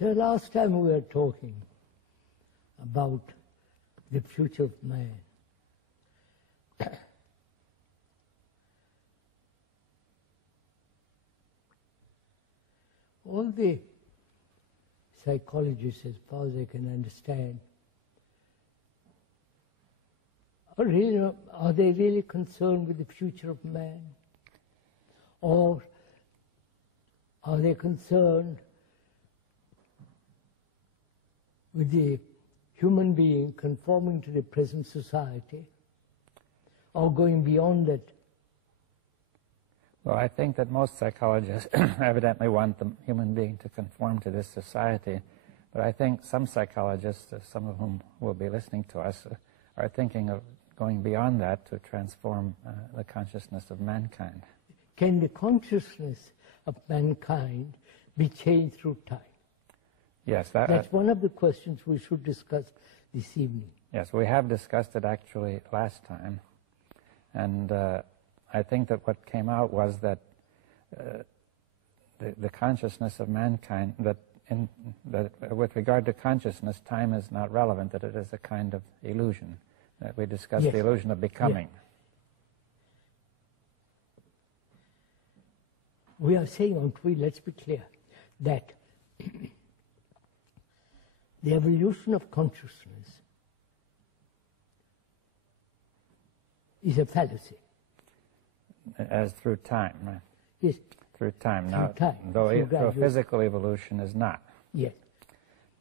So last time we were talking about the future of man. All the psychologists, as far as I can understand, are they really concerned with the future of man? Or are they concerned with the human being conforming to the present society, or going beyond it? Well, I think that most psychologists evidently want the human being to conform to this society, but I think some psychologists, some of whom will be listening to us, are thinking of going beyond that to transform the consciousness of mankind. Can the consciousness of mankind be changed through time? Yes. That's one of the questions we should discuss this evening. Yes, we have discussed it actually last time, and I think that what came out was that the consciousness of mankind, that with regard to consciousness, time is not relevant, that it is a kind of illusion. That we discussed the illusion of becoming. Yes. We are saying, aren't we, let's be clear, that the evolution of consciousness is a fallacy. As through time, right? Yes. Through time. Through now, time. Though physical evolution is not. Yes.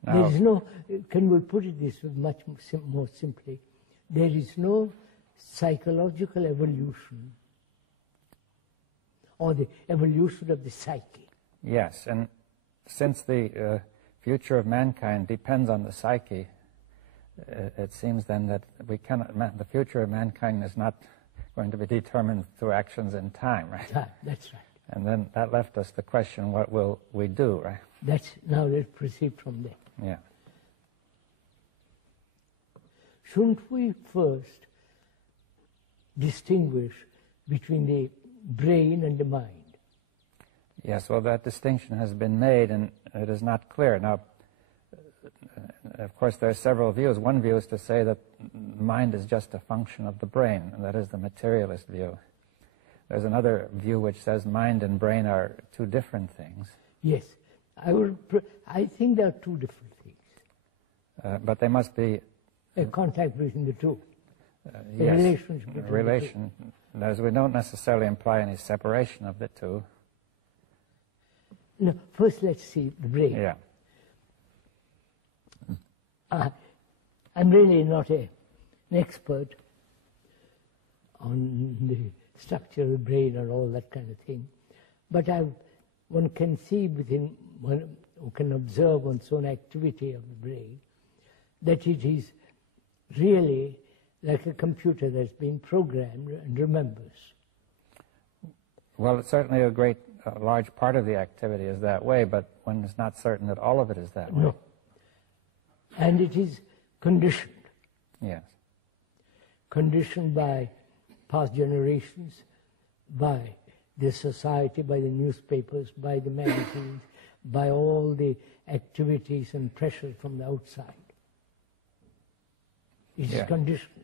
Now, there is no, can we put it this much more simply, there is no psychological evolution or the evolution of the psyche. Yes, and since the future of mankind depends on the psyche, it seems then that we cannot, the future of mankind is not going to be determined through actions in time, right? Time, that's right. And then that left us the question, what will we do, right? Now let's proceed from there. Yeah. Shouldn't we first distinguish between the brain and the mind? Yes, well, that distinction has been made, and it is not clear. Now, of course, there are several views. One view is to say that mind is just a function of the brain, and that is the materialist view. There's another view which says mind and brain are two different things. Yes, I think they are two different things. But they must be a contact between the two. Yes, relationship between relation. As we don't necessarily imply any separation of the two. No, first let's see the brain. Yeah. I'm really not an expert on the structure of the brain or all that kind of thing, but one can see within, one can observe one's own activity of the brain, that it is really like a computer that's been programmed and remembers. Well, it's certainly a large part of the activity is that way, but one is not certain that all of it is that way. No. And it is conditioned. Yes. Conditioned by past generations, by the society, by the newspapers, by the magazines, by all the activities and pressure from the outside. It is conditioned.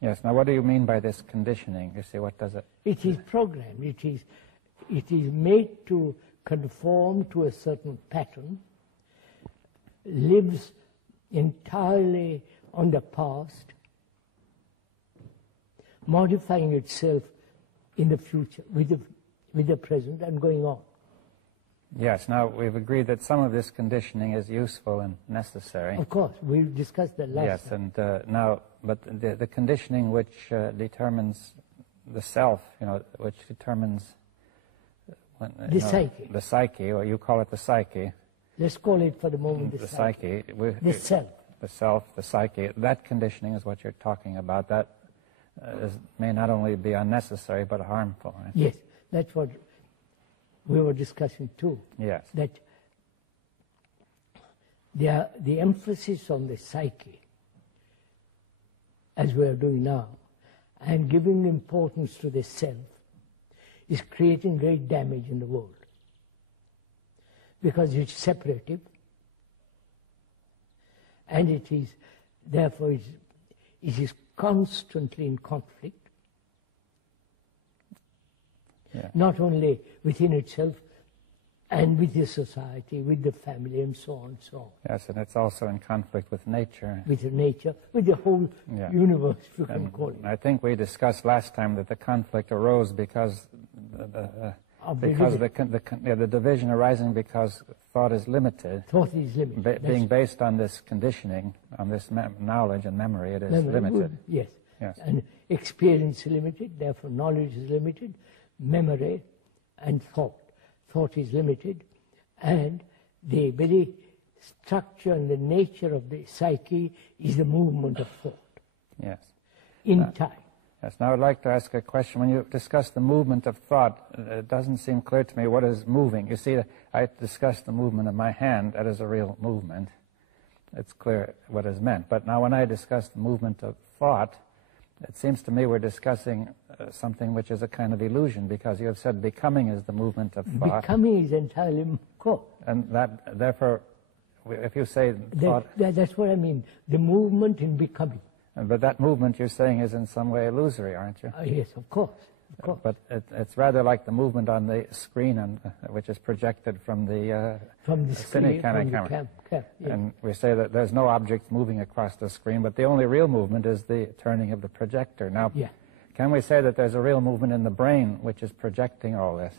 Yes. Now, what do you mean by this conditioning? You see, what does it? It is programmed. It is made to conform to a certain pattern, lives entirely on the past, modifying itself in the future with the present and going on. Yes. Now, we've agreed that some of this conditioning is useful and necessary. Of course, we discussed that last time. Yes, and now, but the conditioning which determines the self, which determines the psyche. The psyche, or you call it the psyche. Let's call it for the moment the psyche. The self. The self, the psyche. That conditioning is what you're talking about. That may not only be unnecessary, but harmful. Right? Yes, that's what we were discussing too. Yes. That the emphasis on the psyche, as we are doing now, and giving importance to the self, is creating great damage in the world. because it's separative, and it is, therefore, it is constantly in conflict, not only within itself, and with the society, with the family, and so on and so on. Yes, and it's also in conflict with nature. With the nature, with the whole universe, if you can call it. I think we discussed last time that the conflict arose because the division arising because thought is limited. Thought is limited. Being based on this conditioning, on this knowledge and memory, it is limited. Yes. And experience is limited, therefore knowledge is limited, memory and thought. Thought is limited, and the very structure and the nature of the psyche is the movement of thought. Yes. In time. Yes. Now I'd like to ask a question. When you discuss the movement of thought, it doesn't seem clear to me what is moving. You see, I discussed the movement of my hand. That is a real movement. It's clear what is meant. But now when I discuss the movement of thought, it seems to me we're discussing something which is a kind of illusion, because you have said becoming is the movement of thought. Becoming is entirely correct. And that, therefore, if you say thought... That's what I mean, the movement in becoming. But that movement you're saying is in some way illusory, aren't you? Yes, of course. But it's rather like the movement on the screen, which is projected from the cine camera. And we say that there's no object moving across the screen, but the only real movement is the turning of the projector. Now, can we say that there's a real movement in the brain which is projecting all this,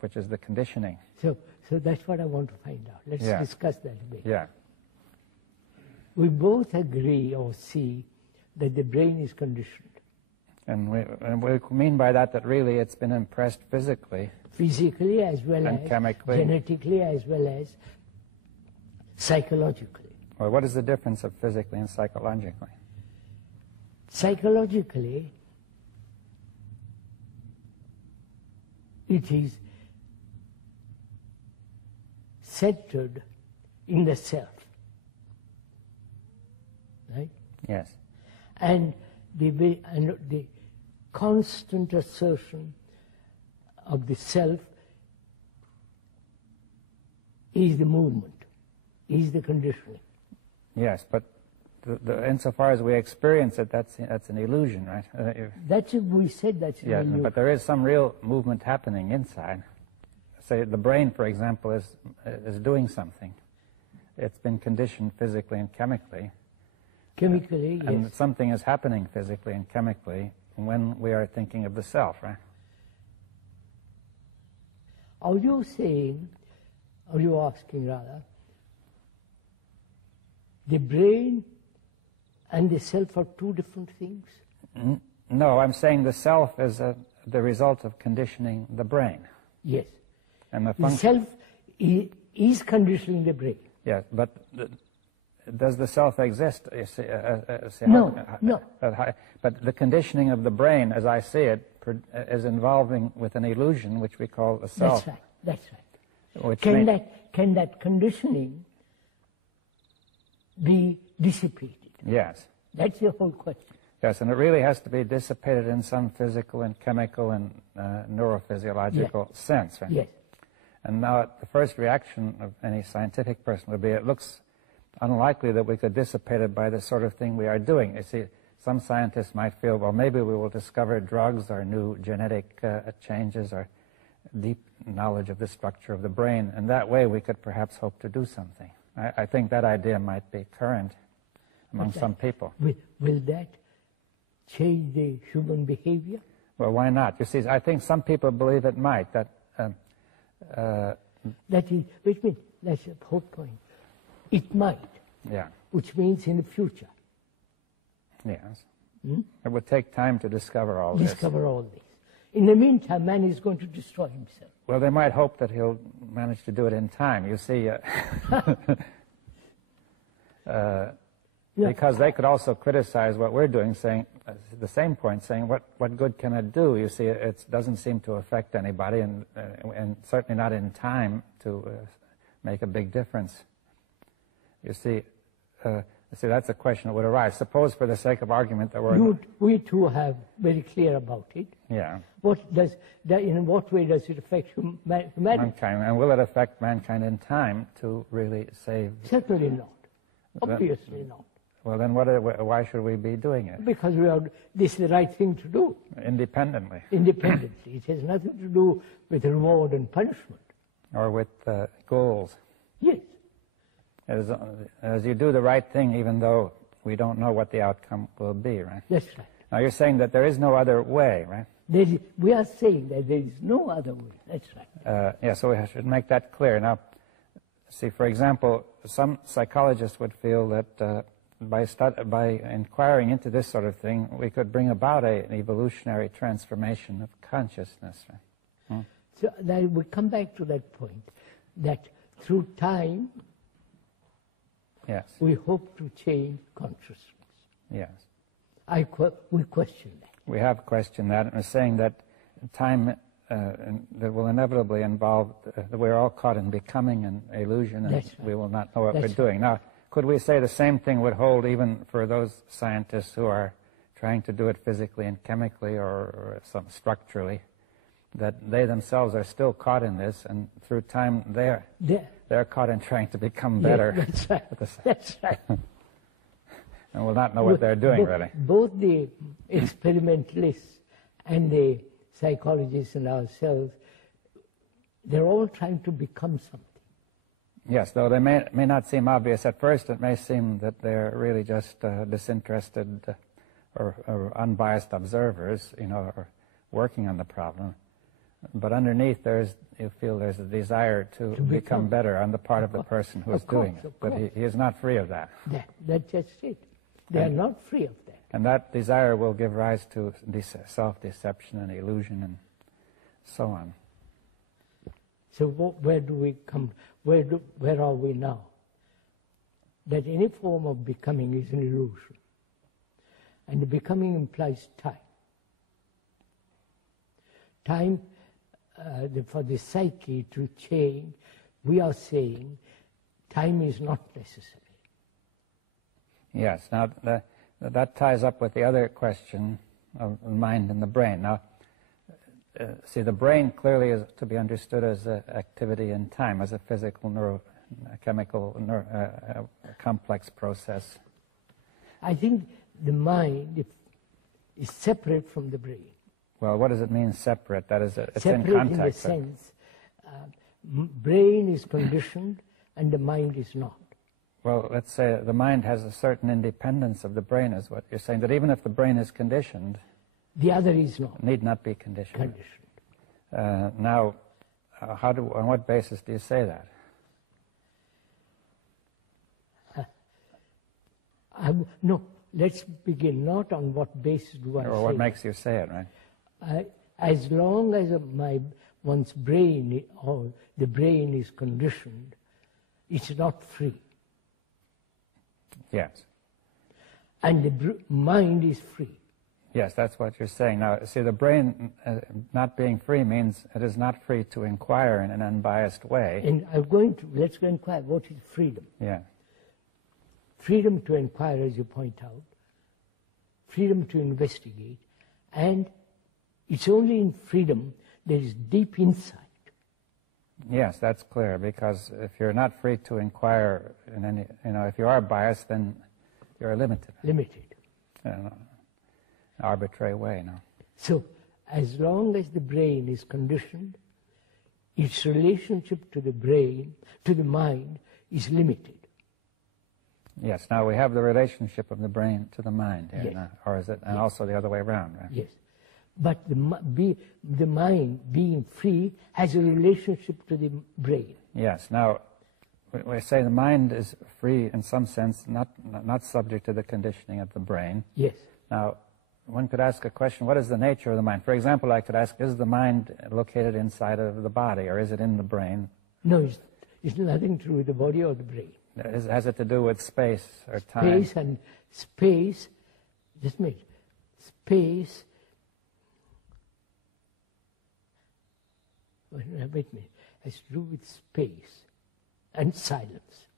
which is the conditioning? So that's what I want to find out. Let's discuss that a bit. Yeah. We both agree or see that the brain is conditioned. And we mean by that really it's been impressed physically. Physically as well as chemically. Genetically as well as psychologically. Well, what is the difference of physically and psychologically? Psychologically, it is centered in the self. Right? Yes. And the constant assertion of the self is the movement, is the conditioning. Yes, but insofar as we experience it, that's an illusion, right? We said that's an illusion. But there is some real movement happening inside. Say the brain, for example, is doing something. It's been conditioned physically and chemically. Chemically, yes. And something is happening physically and chemically when we are thinking of the self, right? Are you saying, or you asking rather, the brain and the self are two different things? No, I'm saying the self is the result of conditioning the brain. Yes. And the self is conditioning the brain. Yes, but does the self exist? No. But the conditioning of the brain, as I see it, is involving with an illusion which we call the self. That's right. Can that conditioning be dissipated? Yes. That's your whole question. Yes, and it really has to be dissipated in some physical and chemical and neurophysiological sense, right? Yes. And now the first reaction of any scientific person would be, it looks unlikely that we could dissipate it by the sort of thing we are doing. You see, some scientists might feel, well, maybe we will discover drugs or new genetic changes or deep knowledge of the structure of the brain, and that way we could perhaps hope to do something. I think that idea might be current among some people. Will that change the human behavior? Well, why not? You see, I think some people believe it might. That is, wait a minute, that's the whole point. It might. Yeah. Which means in the future. Yes. It would take time to discover all this. In the meantime, man is going to destroy himself. Well, they might hope that he'll manage to do it in time. You see, because they could also criticize what we're doing, saying the same point, saying what good can it do? You see, it doesn't seem to affect anybody, and certainly not in time to make a big difference. You see, See, that's a question that would arise. Suppose, for the sake of argument, that we're... We too have very clear about it. Yeah. In what way does it affect humanity? Mankind. And will it affect mankind in time to really save... Certainly not. Obviously not. Well, then why should we be doing it? Because this is the right thing to do. Independently. Independently. It has nothing to do with reward and punishment. Or with goals. Yes. As you do the right thing, even though we don't know what the outcome will be, right? That's right. Now, you're saying that there is no other way, right? We are saying that there is no other way. That's right. Yeah, so we should make that clear. Now, see, for example, some psychologists would feel that by inquiring into this sort of thing, we could bring about an evolutionary transformation of consciousness. Right? So then we come back to that point, that through time, yes, we hope to change consciousness. Yes. We question that. We have questioned that, and we're saying that time that will inevitably involve that we're all caught in becoming an illusion, and right. we will not know what That's we're doing. Now, could we say the same thing would hold even for those scientists who are trying to do it physically and chemically or some structurally, that they themselves are still caught in this, and through time they're caught in trying to become better. Yeah, that's right. That's right. And will not know what they're doing, really. Both the experimentalists and the psychologists and ourselves, they're all trying to become something. Yes, though they may not seem obvious at first. It may seem that they're really just disinterested or unbiased observers, or working on the problem. But underneath, you feel there's a desire to become better on the part of the person who is doing it. But he is not free of that. That's just it. They are not free of that. And that desire will give rise to self-deception and illusion and so on. So where do we come? Where are we now? That any form of becoming is an illusion. And the becoming implies time. Time, for the psyche to change, we are saying time is not necessary. Yes. Now, that ties up with the other question of the mind and the brain. Now, see, the brain clearly is to be understood as activity in time, as a physical, neurochemical, complex process. I think the mind is separate from the brain. Well, what does it mean, separate? That is, it's separate in contact. In the sense, brain is conditioned and the mind is not. Well, let's say the mind has a certain independence of the brain, is what you're saying, that even if the brain is conditioned, the other is not. Need not be conditioned. Now, on what basis do you say that? No, let's begin not on what basis do I say. Or what makes you say it, right? As long as one's brain or the brain is conditioned, it's not free. Yes. And the mind is free. Yes, that's what you're saying. Now, see, the brain not being free means it is not free to inquire in an unbiased way. And let's go inquire, what is freedom? Yeah. Freedom to inquire, as you point out, freedom to investigate, and it's only in freedom there is deep insight. Yes, that's clear, because if you're not free to inquire in any, if you are biased, then you're limited. Limited. Arbitrary way, no. So, as long as the brain is conditioned, its relationship to the brain, to the mind, is limited. Yes. Now we have the relationship of the brain to the mind here, yes. Or is it, and yes. Also the other way around, right? Yes. But the mind, being free, has a relationship to the brain. Yes. Now, we say the mind is free in some sense, not subject to the conditioning of the brain. Yes. Now, one could ask a question, what is the nature of the mind? For example, I could ask, is the mind located inside of the body, or is it in the brain? No, it's nothing to do with the body or the brain. Has it to do with space or time? Space and space, just a minute, space, wait a minute, has to do with space and silence.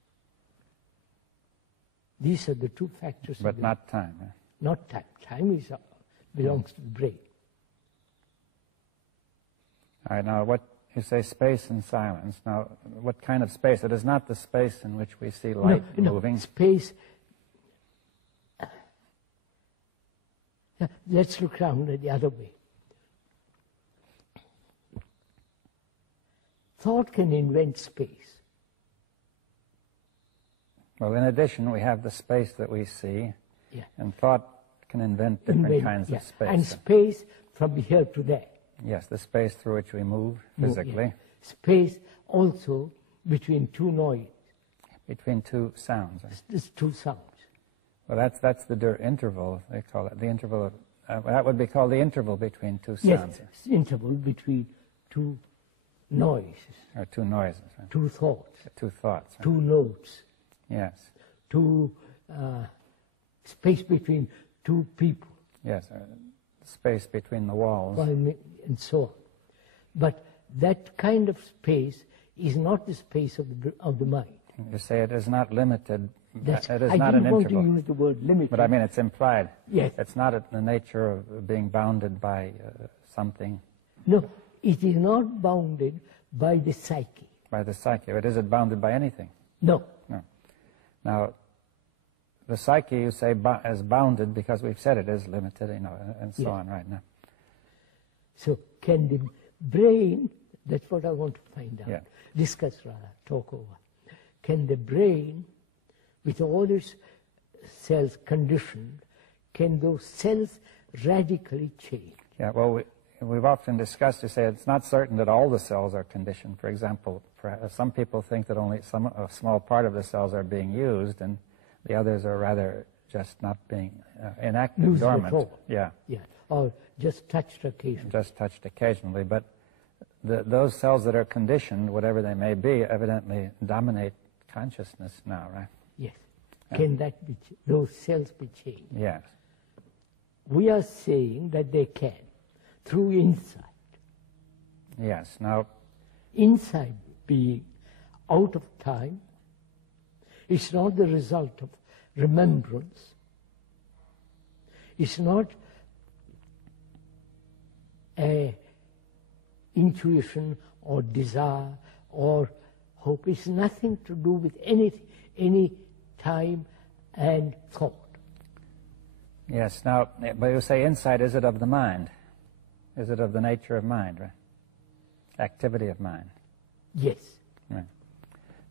These are the two factors. But not time. Eh? Not time. Time is, belongs to the brain. All right, now what you say space and silence. Now, what kind of space? It is not the space in which we see light moving. Space. Let's look around the other way. Thought can invent space. Well, in addition, we have the space that we see, Yeah. and thought can invent different kinds of space. And space from here to there. Yes, the space through which we move physically. Yeah. Space also between two noises. Between two sounds. There's two sounds. Well, that's the interval, they call it. The interval of, that would be called the interval between two sounds. Yes, interval between two noises. Or two noises. Right? Two thoughts. Two thoughts. Right? Two notes. Yes. Two space between two people. Yes, space between the walls. And so on. But that kind of space is not the space of the mind. You say it is not limited. It is not an interval. I didn't want to use the word limited. But I mean, it's implied. Yes. It's not the nature of being bounded by something. No, it is not bounded by the psyche. By the psyche. But is it bounded by anything? No. No. Now, the psyche, you say, is bounded because we've said it is limited, and so on right now. So can the brain, that's what I want to find out, discuss rather, talk over. Can the brain, with all its cells conditioned, can those cells radically change? Yeah, well, we've often discussed, you say, it's not certain that all the cells are conditioned. For example, some people think that only a small part of the cells are being used, and the others are rather just not being inactive, dormant. Yeah. Yeah, or just touched occasionally. Just touched occasionally, but those cells that are conditioned, whatever they may be, evidently dominate consciousness now, right? Yes. Yeah. Can those cells be changed? Yes. We are saying that they can, through insight. Yes. Now, insight being out of time, it's not the result of remembrance. It's not a intuition or desire or hope. It's nothing to do with any time and thought. Yes. Now, but you say insight, is it of the mind? Is it of the nature of mind, right? Activity of mind. Yes. Right.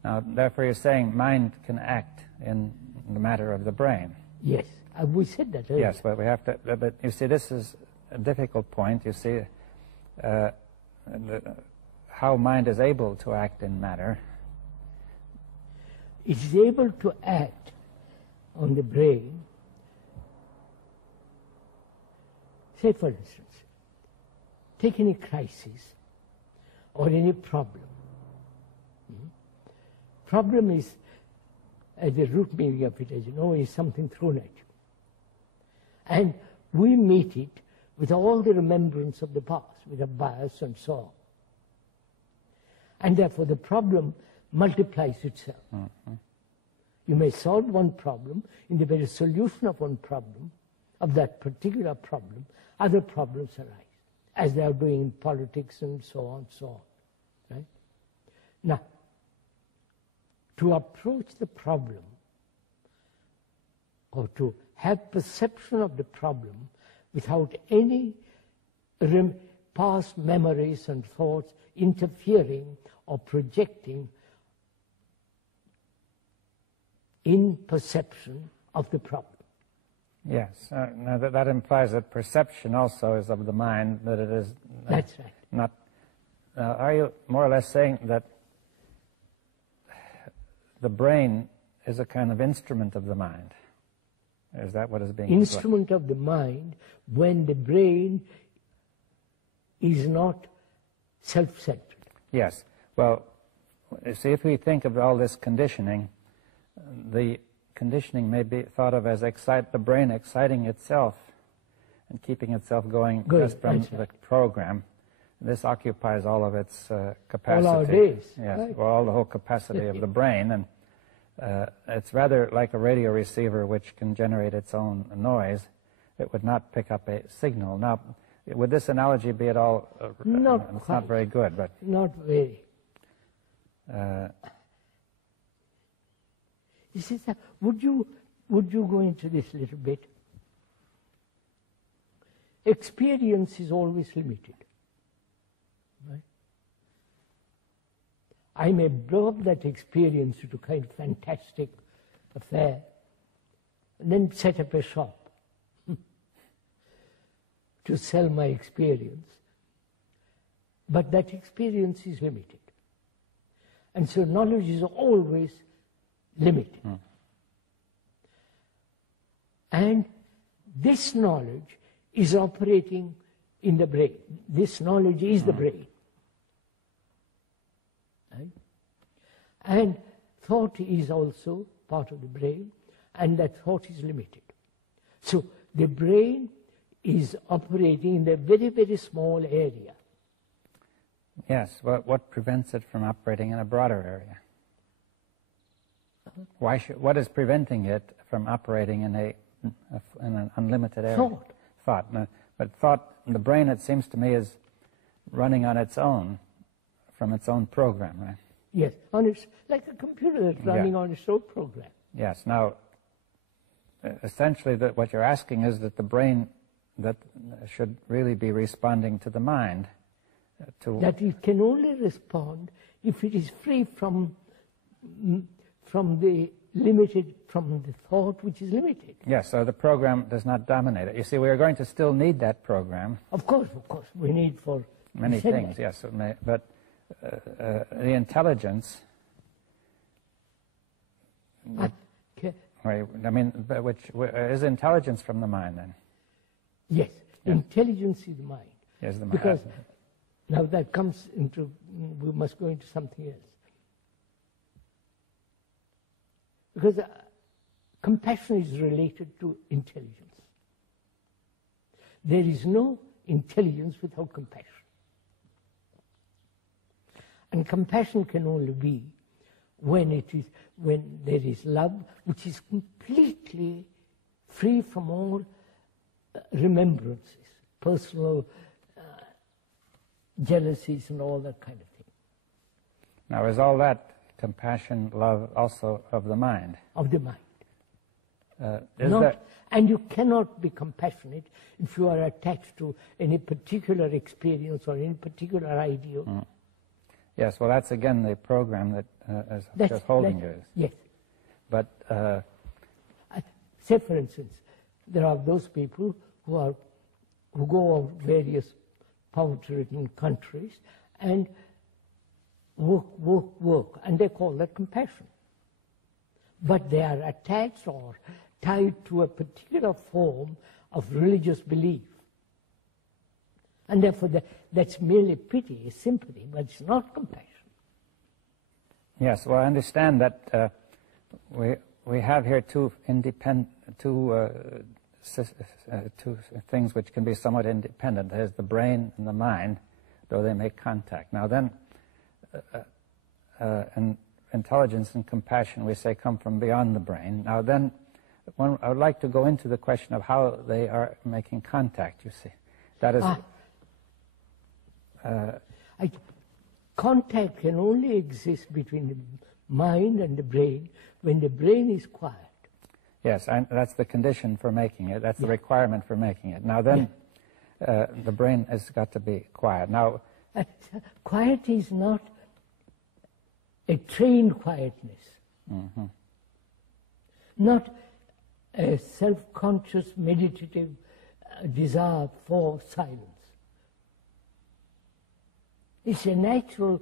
Now, therefore, you're saying mind can act in the matter of the brain. Yes. We said that earlier. Yes, but we have to. But you see, this is a difficult point. You see, how mind is able to act in matter. It is able to act on the brain. Say, for instance, take any crisis or any problem. Problem is, the root meaning of it, as you know, is something thrown at you. And we meet it with all the remembrance of the past, with a bias and so on. And therefore the problem multiplies itself. Mm-hmm. You may solve one problem, in the very solution of one problem, of that particular problem, other problems arise, as they are doing in politics and so on, right? Now, to approach the problem, or to have perception of the problem without any past memories and thoughts interfering or projecting in perception of the problem. Yes, now that implies that perception also is of the mind, that it is that's right. Not. Are you more or less saying that the brain is a kind of instrument of the mind? Is that what is being instrument of the mind when the brain is not self-centered? Yes. Well, you see, if we think of all this conditioning, the conditioning may be thought of as the brain exciting itself and keeping itself going just from the program. This occupies all of its capacity. All our days. Yes, right. well, all the whole capacity of the brain. And It's rather like a radio receiver which can generate its own noise. It would not pick up a signal. Now, would this analogy be at all... it's not very good, but... Not very. Would you go into this a little bit? Experience is always limited. Right? I may blow up that experience into kind of fantastic affair, and then set up a shop to sell my experience. But that experience is limited. And so knowledge is always limited. And this knowledge is operating in the brain. This knowledge is the brain. Right? And thought is also part of the brain, and that thought is limited. So the brain is operating in a very, very small area. Yes, what prevents it from operating in a broader area? What is preventing it from operating in an unlimited area? Thought. No, but thought, the brain, it seems to me, is running on its own, from its own program, right? Yes, like a computer that's running on its own program. Yes. Now, essentially, what you're asking is that the brain that should really be responding to the mind. That it can only respond if it is free from the thought which is limited. Yes, so the program does not dominate it. You see, we are going to still need that program. Of course, we need for many things, yes. But the intelligence... which is intelligence from the mind, then? Yes, intelligence is the mind. Yes, the mind. Because now that comes into, we must go into something else. Because compassion is related to intelligence. There is no intelligence without compassion. And compassion can only be when there is love, which is completely free from all remembrances, personal jealousies and all that kind of thing. Now, is all that compassion, love, also of the mind? Of the mind. And you cannot be compassionate if you are attached to any particular experience or any particular ideal. Yes, well, that's again the program that is just holding you. Yes. But say, for instance, there are those people who go to various poverty-ridden countries and work, and they call that compassion. But they are attached or tied to a particular form of religious belief. And therefore, that's merely pity, sympathy, but it's not compassion. Yes, well, I understand that we have here two things which can be somewhat independent. There's the brain and the mind, though they make contact. Now then, intelligence and compassion, we say, come from beyond the brain. Now then, I would like to go into the question of how they are making contact, you see. That is... contact can only exist between the mind and the brain when the brain is quiet. Yes, that's the condition for making it. That's the requirement for making it. Now then, the brain has got to be quiet. Now, quiet is not a trained quietness. Not a self-conscious, meditative desire for silence. It's a natural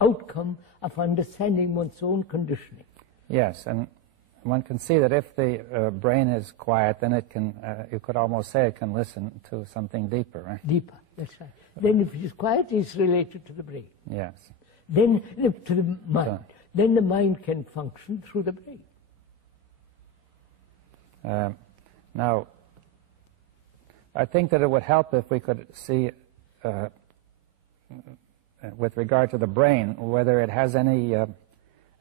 outcome of understanding one's own conditioning. Yes, and one can see that if the brain is quiet, then it can, you could almost say it can listen to something deeper, right? Deeper, that's right. Then if it is quiet, it's related to the brain. Yes. Then to the mind. Then the mind can function through the brain. Now, I think that it would help if we could see, with regard to the brain, whether it has any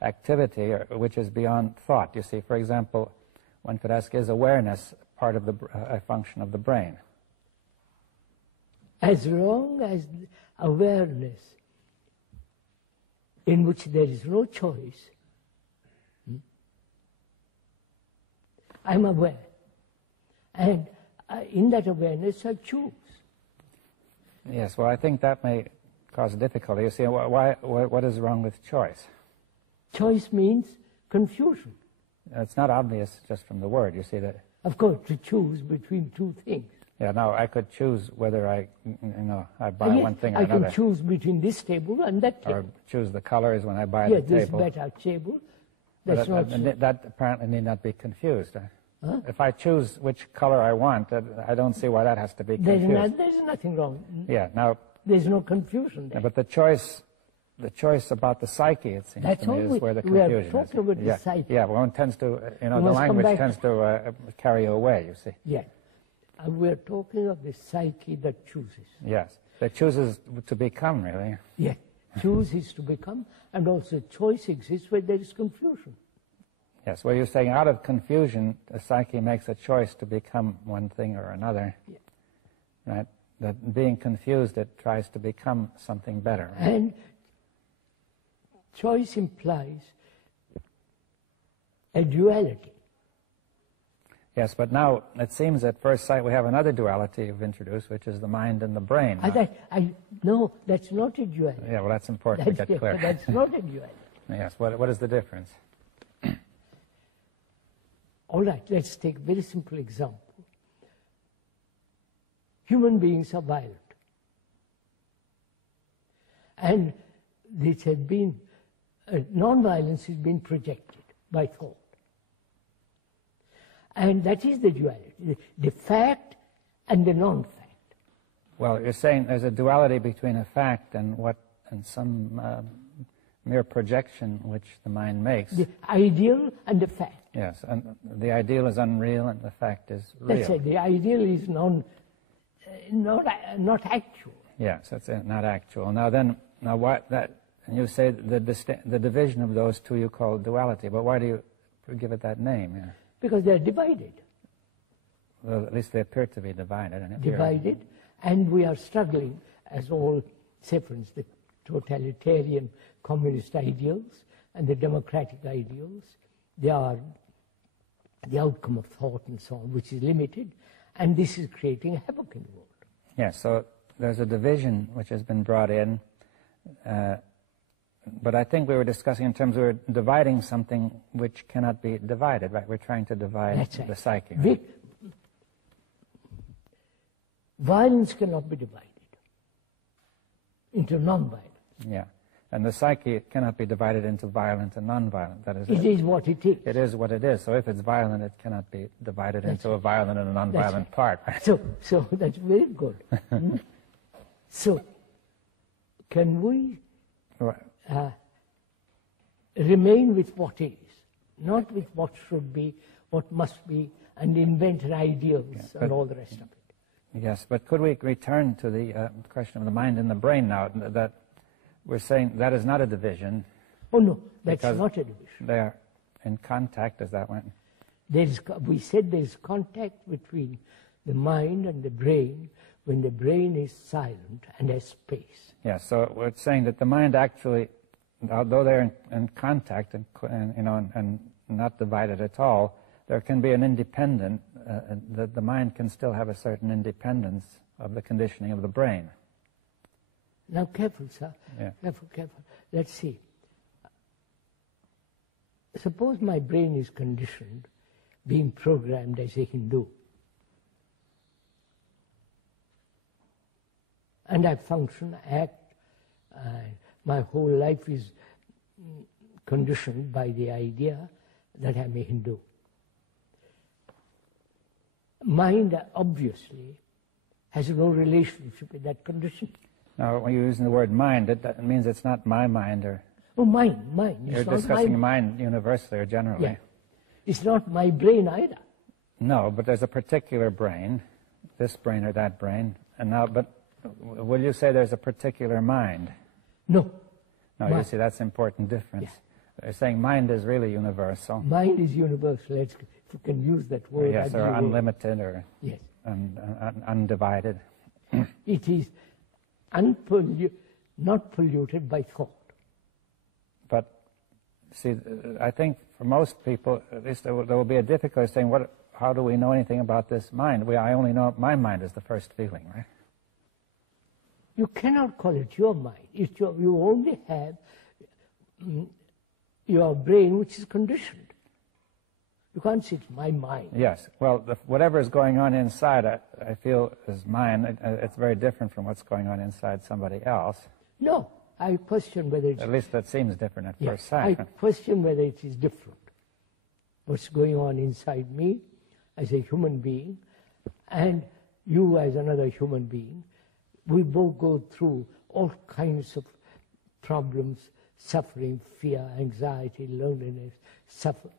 activity which is beyond thought. You see, for example, one could ask, is awareness part of a function of the brain? As long as awareness in which there is no choice, I'm aware. And in that awareness, I choose. Yes, well, I think that may cause difficulty. You see, what is wrong with choice? Choice means confusion. It's not obvious just from the word. You see that. Of course, to choose between two things. Yeah, now I could choose whether I buy one thing or I another. can choose between this table and that table. Or choose the colors when I buy Yeah, the table. this better table. That's not so. That apparently need not be confused. Huh? If I choose which color I want, I don't see why that has to be confused. There's nothing wrong. Yeah, now. There's no confusion there. Yeah, but the choice about the psyche, it seems to me, is where the confusion is. We are talking about the psyche. Yeah, one tends to, the language tends to carry you away, you see. Yeah. And we're talking of the psyche that chooses. Yes, that chooses to become, really. Yeah, chooses to become, and also choice exists where there is confusion. Yes, well, you're saying out of confusion, the psyche makes a choice to become one thing or another, right? That being confused, it tries to become something better. Right? And choice implies a duality. Yes, but now it seems at first sight we have another duality you've introduced, which is the mind and the brain. No, that's not a duality. Yeah, well, that's important to get clear. That's not a duality. Yes, what is the difference? All right, let's take a very simple example. Human beings are violent. And this has been, non-violence has been projected by thought. And that is the duality, the fact and the non-fact. Well, you're saying there's a duality between a fact and some mere projection which the mind makes. The ideal and the fact. Yes, and the ideal is unreal and the fact is real. That's it. The ideal is not actual. Yes, that's it, not actual. And you say the division of those two you call duality, but why do you give it that name? Yeah. Because they're divided. Well, at least they appear to be divided. Divided, and we are struggling, as all, say for instance, the totalitarian communist ideals and the democratic ideals, they are the outcome of thought and so on, which is limited, and this is creating havoc in the world. Yes, so there's a division which has been brought in, but I think we were discussing in terms of we're dividing something which cannot be divided, right? We're trying to divide the psyche. Right? Violence cannot be divided into non-violence. Yeah, and the psyche cannot be divided into violent and non-violent. That is it. It is what it is. It is what it is. So if it's violent, it cannot be divided into a violent and a non-violent part. Right? So that's very good. So can we remain with what is, not with what should be, what must be, and invent ideals and all the rest of it? Yes, but could we return to the question of the mind and the brain now? That we're saying that is not a division. Oh no, that's not a division. They are in contact, as that went. We said there is contact between the mind and the brain when the brain is silent and has space. Yes, so we're saying that the mind actually, although they're in contact and not divided at all, there can be an independent, the mind can still have a certain independence of the conditioning of the brain. Now careful, sir. Yeah. Careful. Let's see. Suppose my brain is conditioned, being programmed as a Hindu. And I function, act, my whole life is conditioned by the idea that I'm a Hindu. Mind, obviously, has no relationship with that condition. Now, when you're using the word mind, it means it's not my mind or... Oh, mind. You're discussing mind universally or generally. Yeah. It's not my brain either. No, but there's a particular brain, this brain or that brain, and now, but will you say there's a particular mind? No. No, you see, that's an important difference. They're saying mind is really universal. Mind is universal. If you can use that word. Yes, or unlimited, or yes, undivided. It is not polluted by thought. But see, I think for most people, at least there will be a difficulty saying, how do we know anything about this mind? I only know my mind is the first feeling, right? You cannot call it your mind. You only have your brain, which is conditioned. You can't say it's my mind. Yes. Well, whatever is going on inside, I feel is mine. It's very different from what's going on inside somebody else. No, I question whether it's... At least that seems different at yes, first sight. I question whether it is different. What's going on inside me as a human being and you as another human being. We both go through all kinds of problems, suffering, fear, anxiety, loneliness,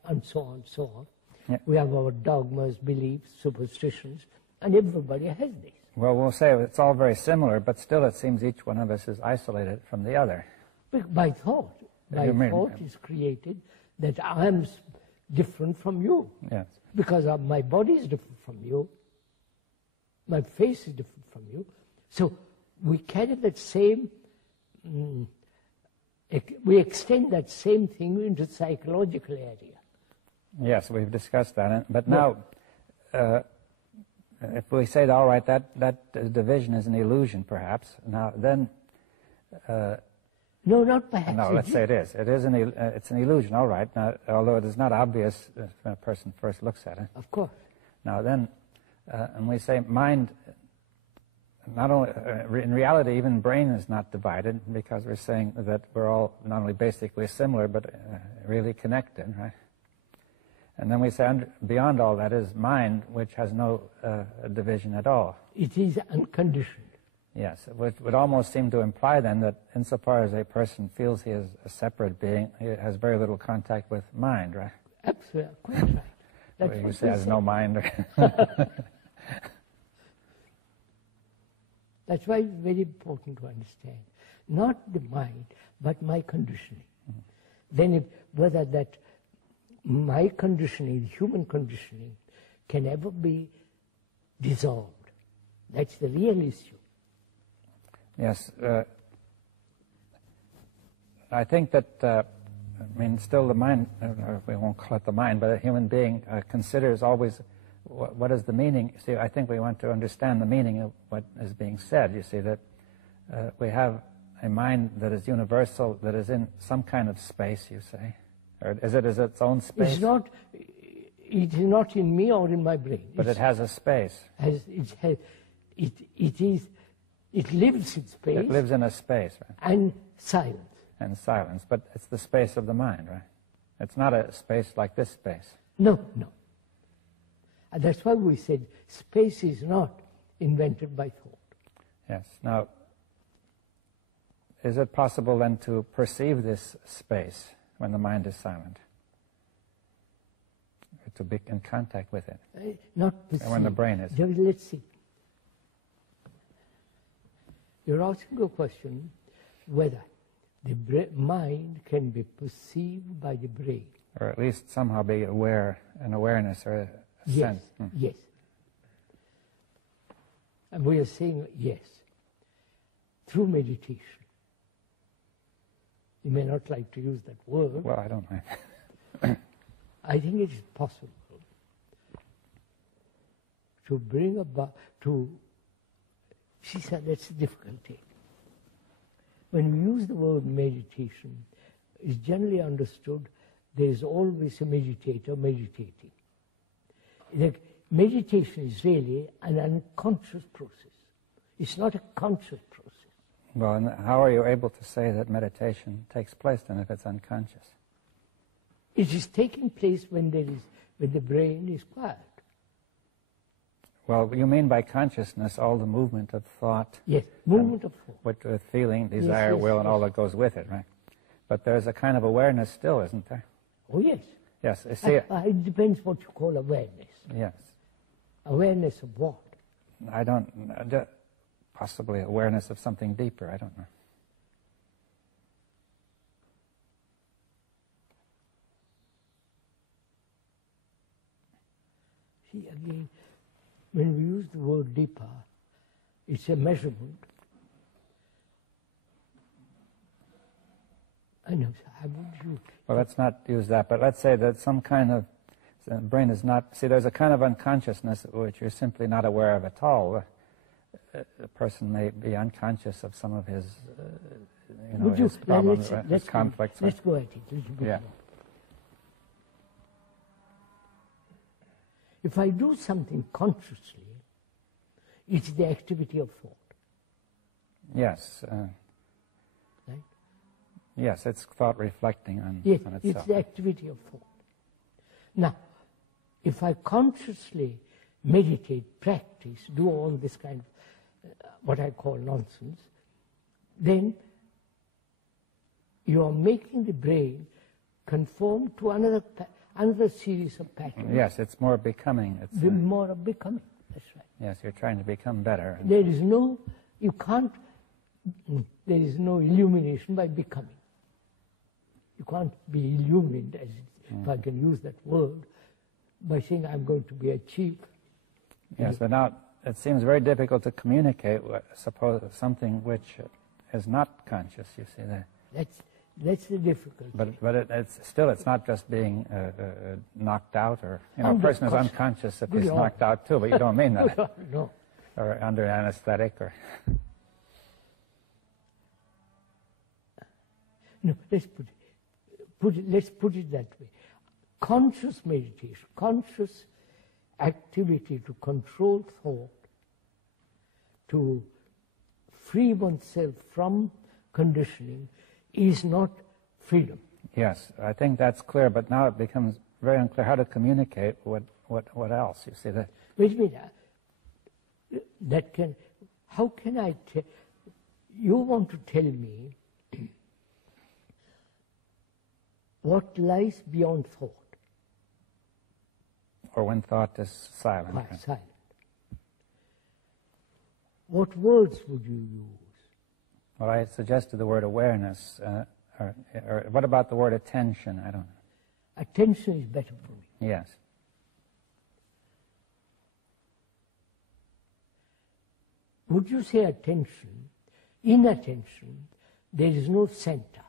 and so on, so on. Yeah. We have our dogmas, beliefs, superstitions, and everybody has these. Well, we'll say it's all very similar, but still it seems each one of us is isolated from the other. By thought. Thought is created that I am different from you. Yes. Because my body is different from you. My face is different from you. So we carry that same... we extend that same thing into the psychological area. Yes, we've discussed that. But now, if we say, all right, that division is an illusion, perhaps, now then... no, not perhaps. No, let's say it is. It's an illusion, all right, now, although it is not obvious when a person first looks at it. Of course. Now then, and we say mind... Not only, in reality, even brain is not divided, because we're saying that we're all not only basically similar, but really connected, right? And then we say beyond all that is mind, which has no division at all. It is unconditioned. Yes, it would almost seem to imply then that insofar as a person feels he is a separate being, he has very little contact with mind, right? Absolutely, quite right. That's you what say has no mind. That's why it's very important to understand. Not the mind, but my conditioning. Mm-hmm. Then whether that my conditioning, human conditioning, can ever be dissolved. That's the real issue. Yes. I think that, still the mind, we won't call it the mind, but a human being considers always what is the meaning? See, I think we want to understand the meaning of what is being said. You see that we have a mind that is universal, that is in some kind of space, you say? Or is it its own space? It is not in me or in my brain. But it has a space. It lives in space. It lives in a space, right? And silence. And silence. But it's the space of the mind, right? It's not a space like this space. No. And that's why we said space is not invented by thought. Yes. Now, is it possible then to perceive this space when the mind is silent? To be in contact with it? Not perceive. And when the brain is. Let's see. You're asking a question whether the mind can be perceived by the brain. Or at least somehow be aware, an awareness or a sense. Yes. And we are saying yes, through meditation. You may not like to use that word. Well, I don't mind. I think it is possible to bring about, she said that's a difficulty. When we use the word meditation, it's generally understood there is always a meditator meditating. The meditation is really an unconscious process. It's not a conscious process. Well, and how are you able to say that meditation takes place then if it's unconscious? It is taking place when the brain is quiet. Well, you mean by consciousness all the movement of thought? Yes, movement of thought. With feeling, desire, will, and all that goes with it, right? But there's a kind of awareness still, isn't there? Oh, yes. Yes. See, it depends what you call awareness. Yes. Awareness of what? I don't... possibly awareness of something deeper, I don't know. See, again, when we use the word dipa, it's a measurement. I know, how would you... Well, let's not use that, but let's say that some kind of, the brain is not, see, there's a kind of unconsciousness which you're simply not aware of at all. A person may be unconscious of some of his, his problems, his conflicts. Let's go at it a little bit more. If I do something consciously, it's the activity of thought. Yes. Right? Yes, it's thought reflecting on itself. It's the activity of thought. Now, if I consciously meditate, practice, do all this kind of what I call nonsense, then you are making the brain conform to another series of patterns. Yes, it's more becoming. It's more of becoming. That's right. Yes, you're trying to become better. There is no illumination by becoming. You can't be illumined, if I can use that word, by saying I'm going to be a chief. Yes, but now it seems very difficult to communicate something which is not conscious, you see that. That's the difficulty. But it's not just being knocked out, or a person is unconscious if he's knocked out too, but you don't mean that. No. Or under anesthetic, or... No, let's put it that way. Conscious meditation, conscious activity to control thought, to free oneself from conditioning, is not freedom. Yes, I think that's clear, but now it becomes very unclear how to communicate what else, you see that. Wait a minute, how can I tell, you want to tell me what lies beyond thought? Or when thought is silent. Silent. What words would you use? Well, I suggested the word awareness. Or what about the word attention? I don't know. Attention is better for me. Yes. Would you say attention? In attention, there is no center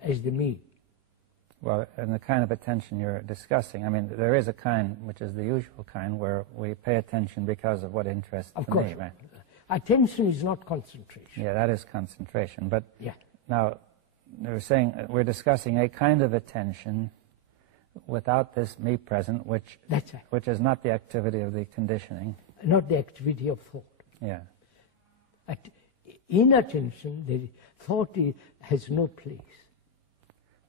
as the me. Well, in the kind of attention you're discussing, I mean, there is a kind, which is the usual kind, where we pay attention because of what interests me, right? Attention is not concentration. Yeah, that is concentration. But now, we're discussing a kind of attention without this me present, which is not the activity of the conditioning. Not the activity of thought. Yeah. In attention, thought has no place.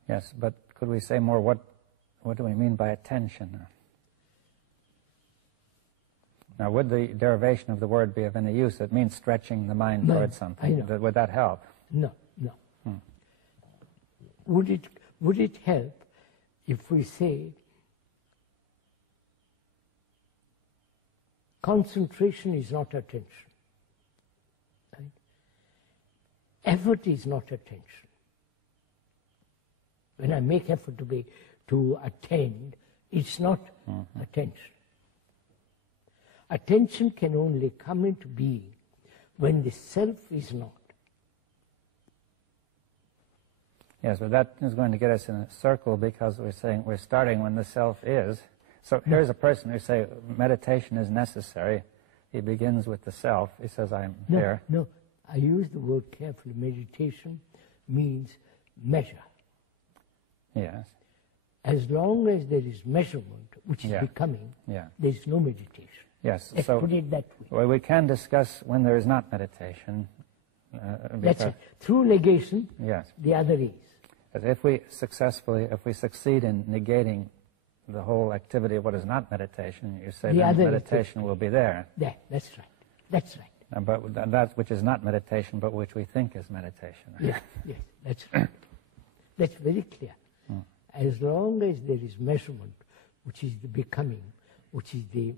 Yes, but could we say more, what do we mean by attention? Now, would the derivation of the word be of any use? It means stretching the mind towards something. Would that help? No. Would it help if we say concentration is not attention? Right? Effort is not attention. When I make effort to attend, it's not attention. Attention can only come into being when the self is not. Yes, but that is going to get us in a circle, because we're starting when the self is. So here's a person who say meditation is necessary. He begins with the self. He says, I'm here. No, I use the word carefully. Meditation means measure. Yes. As long as there is measurement, which is becoming, there is no meditation. Yes. Let's put it that way. Well, we can discuss when there is not meditation. That's it. Through negation, the other is. If we succeed in negating the whole activity of what is not meditation, you say then meditation will be there. That's right. But that which is not meditation, but which we think is meditation. Yes, that's right. That's very clear. As long as there is measurement, which is the becoming, which is the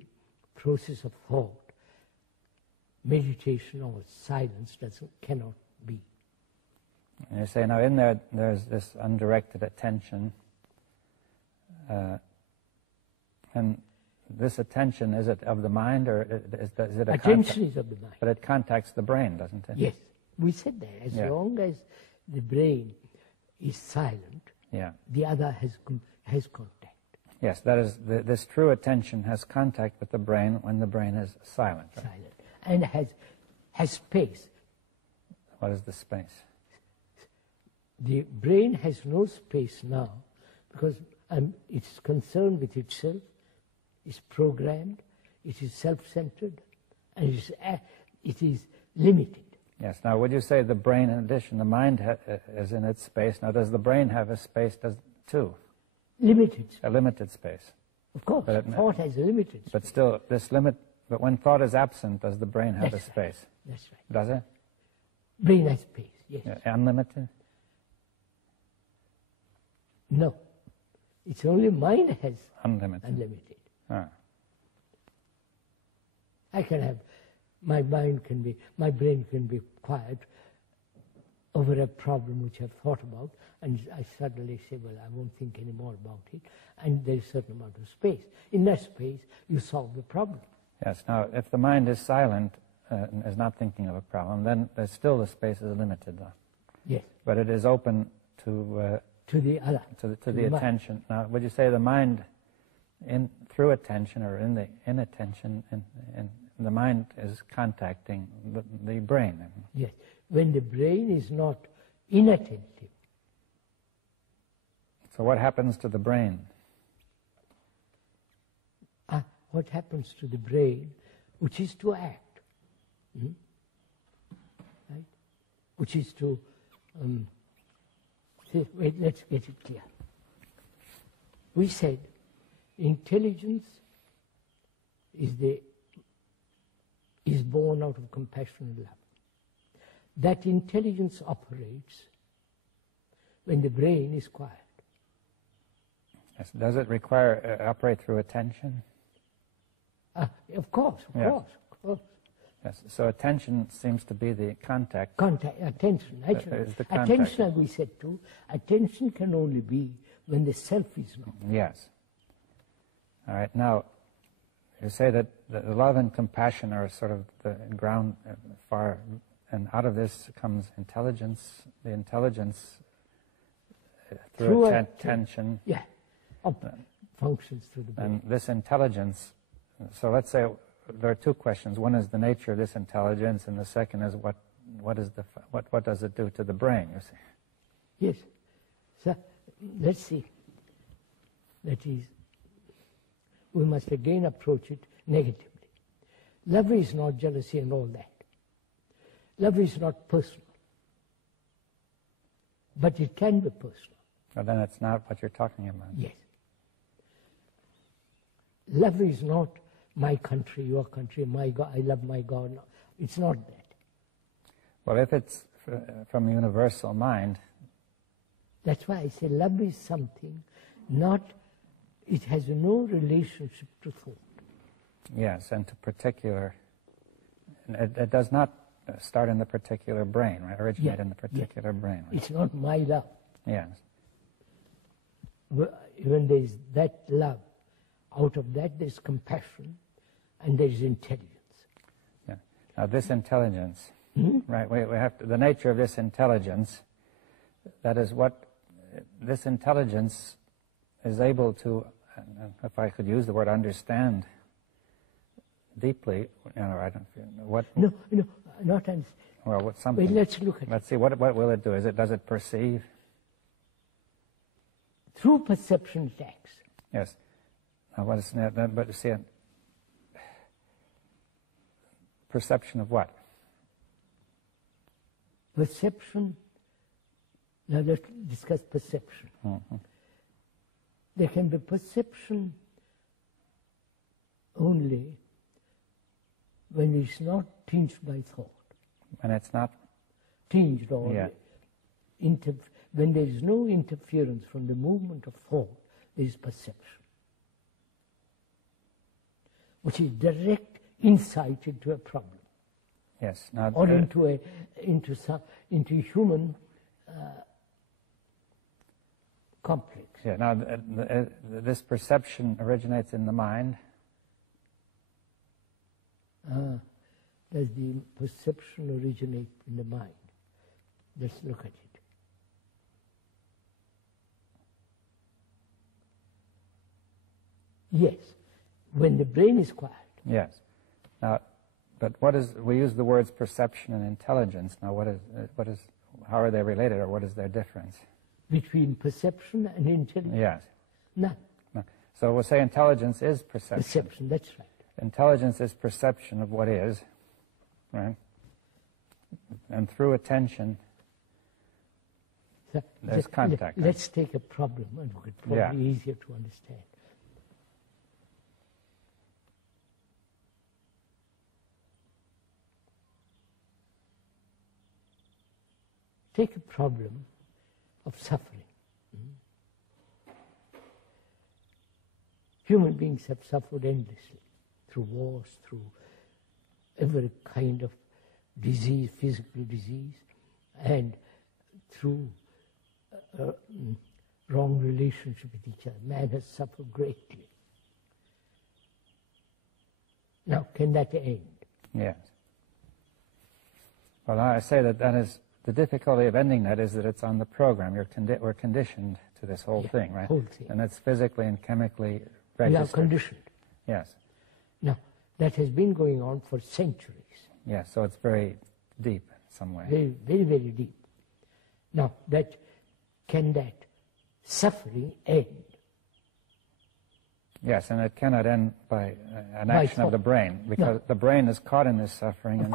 process of thought, meditation or silence cannot be. And you say, now there's this undirected attention, and this attention, is it of the mind, or is it a Attention is of the mind. But it contacts the brain, doesn't it? Yes, we said that. As long as the brain is silent, the other has contact. Yes, that is, this true attention has contact with the brain when the brain is silent. Right? Silent. And has space. What is the space? The brain has no space now because it's concerned with itself, it's programmed, it is self-centered, and it is limited. Yes. Now, would you say the brain, in addition, the mind is in its space? Now, does the brain have a space too? Limited space. A limited space. Of course, thought has a limited space. But still, but when thought is absent, does the brain have a space? That's right. Does it? Brain has space, yes. Unlimited? No. It's only mind has unlimited. Ah. I can have, my brain can be quiet over a problem which I've thought about, and I suddenly say, well, I won't think any more about it, and there's a certain amount of space. In that space, you solve the problem. Yes. Now, if the mind is silent, and is not thinking of a problem, then there's still the space is limited, though. Yes. But it is open to the other, to the attention. Now, would you say the mind, through attention or in attention, and the mind is contacting the brain? Yes. When the brain is not inattentive. So what happens to the brain? What happens to the brain, which is to act, right? Which is to wait, let's get it clear. We said intelligence is born out of compassion and love. That intelligence operates when the brain is quiet. Yes. Does it require operate through attention? Of course, of course. Yes. So attention seems to be the contact. Attention. Attention, as we said too, attention can only be when the self is not. Yes. All right. Now, you say that the love and compassion are sort of the ground far, and out of this comes intelligence. The intelligence through attention. Functions through the brain. And this intelligence. So let's say there are two questions. One is the nature of this intelligence, and the second is what does it do to the brain? You see. Yes. So let's see. That is, we must again approach it negatively. Love is not jealousy and all that. Love is not personal, but it can be personal. Well, then it's not what you're talking about. Yes. Love is not my country, your country, my God, I love my God. No, it's not that. Well, if it's from a universal mind. That's why I say love is something, it has no relationship to thought. Yes, and to particular, it does not start in the particular brain, right? Originate in the particular brain. Right? It's not my love. Yes. When there is that love, out of that there's compassion and there's intelligence. Yeah. Now this intelligence, right, we have to, the nature of this intelligence, that is what this intelligence is able to, if I could use the word understand deeply, I don't feel, what... No, not understand. Well, what something... Wait, let's look at Let's see, what will it do? Does it perceive? Through perception it acts. Yes. Now, what is that? But see, perception of what? Perception. Now let's discuss perception. Mm-hmm. There can be perception only when it's not tinged by thought. When it's not? Tinged or when there is no interference from the movement of thought, there is perception, which is direct insight into a problem. Yes. Now, or into human complex. Yeah. Now, this perception originates in the mind. does the perception originate in the mind? Let's look at it. Yes, when the brain is quiet. Yes. Now, but what is, we use the words perception and intelligence. Now, how are they related, or what is their difference? Between perception and intelligence? Yes. None. No. So we'll say intelligence is perception. Perception, that's right. Intelligence is perception of what is, right? And through attention, So there's contact. Let's take a problem, and it's probably easier to understand. Take a problem of suffering. Human beings have suffered endlessly through wars, through every kind of disease, physical disease, and through wrong relationship with each other. Man has suffered greatly. Now, can that end? Yes. Well, I say that is the difficulty of ending that is that it's on the program. We're conditioned to this whole thing, right? Whole thing. And it's physically and chemically registered. We are conditioned. Yes. Now, that has been going on for centuries. Yes, so it's very deep in some way. Very, very, very deep. Now, can that suffering end? Yes, and it cannot end by an action of the brain, because the brain is caught in this suffering, and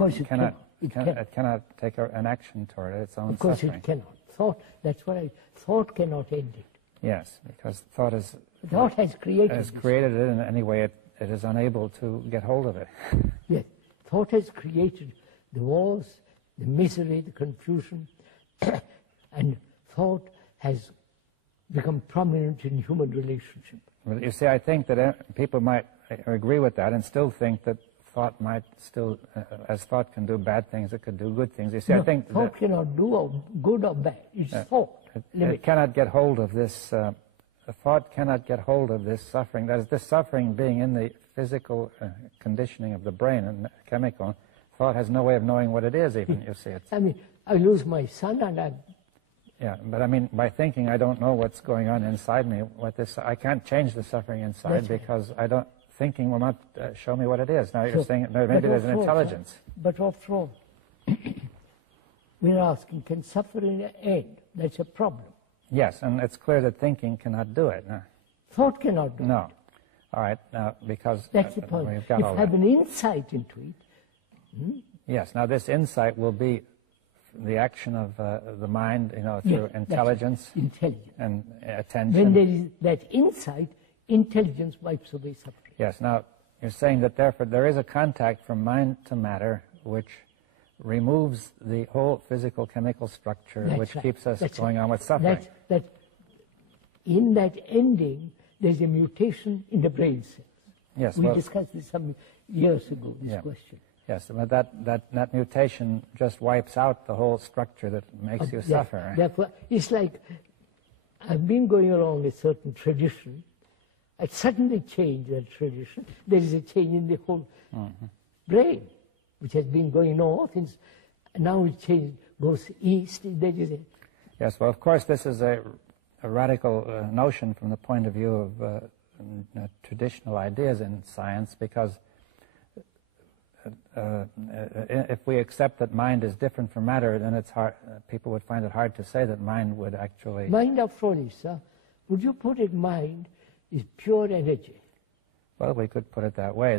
it cannot take an action toward it, its own suffering. Of course it cannot. Thought cannot end it. Yes, because thought has created it in any way it is unable to get hold of it. Yes, thought has created the wars, the misery, the confusion, and thought has become prominent in human relationship. Well, you see, I think that people might agree with that and still think that thought might still, as thought can do bad things, it could do good things. You see, I think thought cannot do good or bad. It's thought. It cannot get hold of this. Thought cannot get hold of this suffering. That is, this suffering being in the physical conditioning of the brain and chemical. Thought has no way of knowing what it is. Even you see it. I mean, I lose my son, and Yeah, but I mean, by thinking, I don't know what's going on inside me. I can't change the suffering inside because I don't. Thinking will not show me what it is. Now you're saying maybe there's an intelligence. But after all, we're asking, can suffering end? That's a problem. Yes, and it's clear that thinking cannot do it. No. Thought cannot do it. No. All right, now, because that's the point. If you have an insight into it. Yes, now this insight will be the action of the mind, through intelligence and attention. When there is that insight, intelligence wipes away suffering. Yes, now you're saying that therefore there is a contact from mind to matter which removes the whole physical chemical structure which keeps us going on with suffering. In that ending, there's a mutation in the brain cells. Yes, we discussed this some years ago, this question. Yes, but that mutation just wipes out the whole structure that makes you suffer. Right? Therefore, it's like I've been going along a certain tradition. I suddenly change that tradition. There is a change in the whole brain, which has been going north, and now it goes east. There is yes, well, of course, this is a radical notion from the point of view of traditional ideas in science, because if we accept that mind is different from matter, then it's hard. People would find it hard to say that mind would actually. Mind, after all, sir, would you put it? Mind is pure energy. Well, we could put it that way.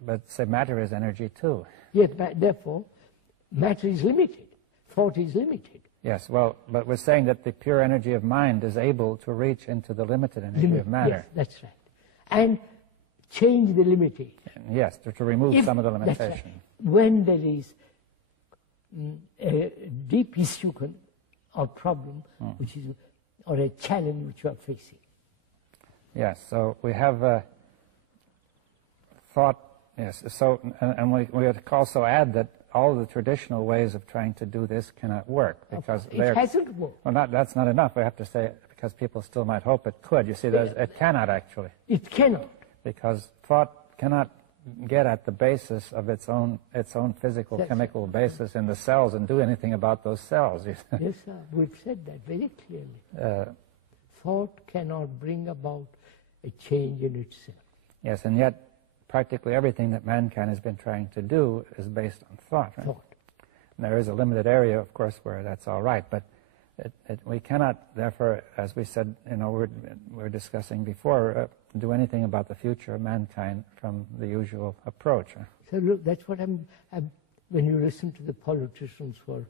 But say matter is energy too. Yes, therefore, matter is limited. Thought is limited. Yes, well, but we're saying that the pure energy of mind is able to reach into the limited energy of matter. Yes, that's right. And change the limitation. Yes, to remove some of the limitation. Right. When there is a deep issue or problem, which is, or a challenge which you are facing. Yes, so we have thought, yes, so, and we would also add that all the traditional ways of trying to do this cannot work, because it hasn't worked. Well, that's not enough. We have to say, because people still might hope it could. You see, it cannot actually. It cannot. Because thought cannot get at the basis of its own physical, chemical basis in the cells and do anything about those cells. Yes, sir. We've said that very clearly. Thought cannot bring about a change in itself. Yes, and yet practically everything that mankind has been trying to do is based on thought. Right? Thought. And there is a limited area, of course, where that's all right, but we cannot, therefore, as we said, we're discussing before, do anything about the future of mankind from the usual approach. So look, that's what when you listen to the politicians who are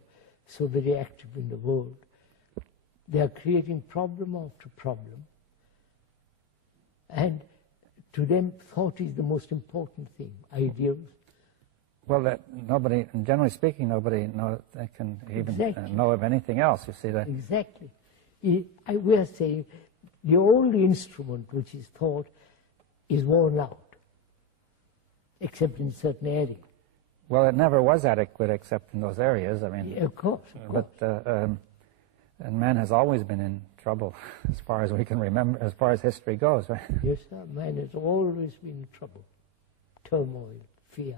so very active in the world, they are creating problem after problem, and to them, thought is the most important thing, ideas. Well, nobody, generally speaking, nobody can even know of anything else. You see that? Exactly. We are saying the only instrument which is thought is worn out, except in certain areas. Well, it never was adequate except in those areas. I mean, of course. But and man has always been in trouble, as far as we can remember, as far as history goes, right? Yes, sir. Man has always been in trouble, turmoil, fear.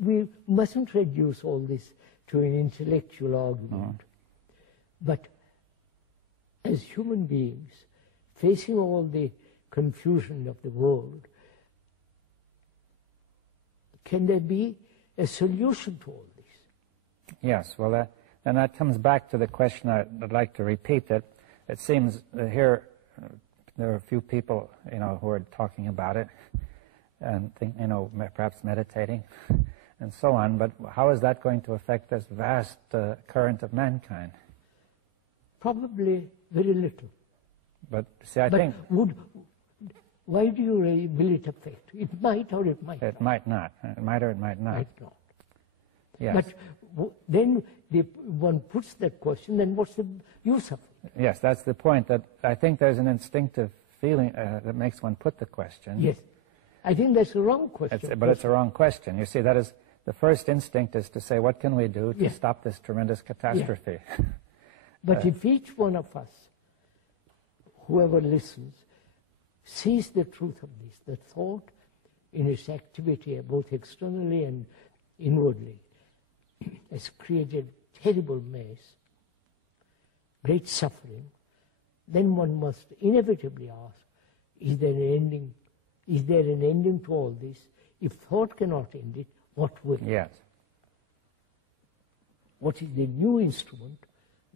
We mustn't reduce all this to an intellectual argument. But as human beings, facing all the confusion of the world, can there be a solution to all this? Yes, well, and that comes back to the question. I'd like to repeat that it seems here there are a few people, who are talking about it and perhaps meditating and so on. But how is that going to affect this vast current of mankind? Probably very little. But see, I think why do you really will it affect? It might or it might. It might not. It might or it might not. Might not. Yes. But then one puts that question, then what's the use of it? Yes, that's the point. That I think there's an instinctive feeling that makes one put the question. Yes. I think that's a wrong question. But it's a wrong question. You see, that is the first instinct is to say, what can we do to stop this tremendous catastrophe? Yeah. But if each one of us, whoever listens, sees the truth of this, the thought in its activity, both externally and inwardly, has created terrible mess, great suffering, then one must inevitably ask, is there an ending? Is there an ending to all this? If thought cannot end it, what will? Yes. What is the new instrument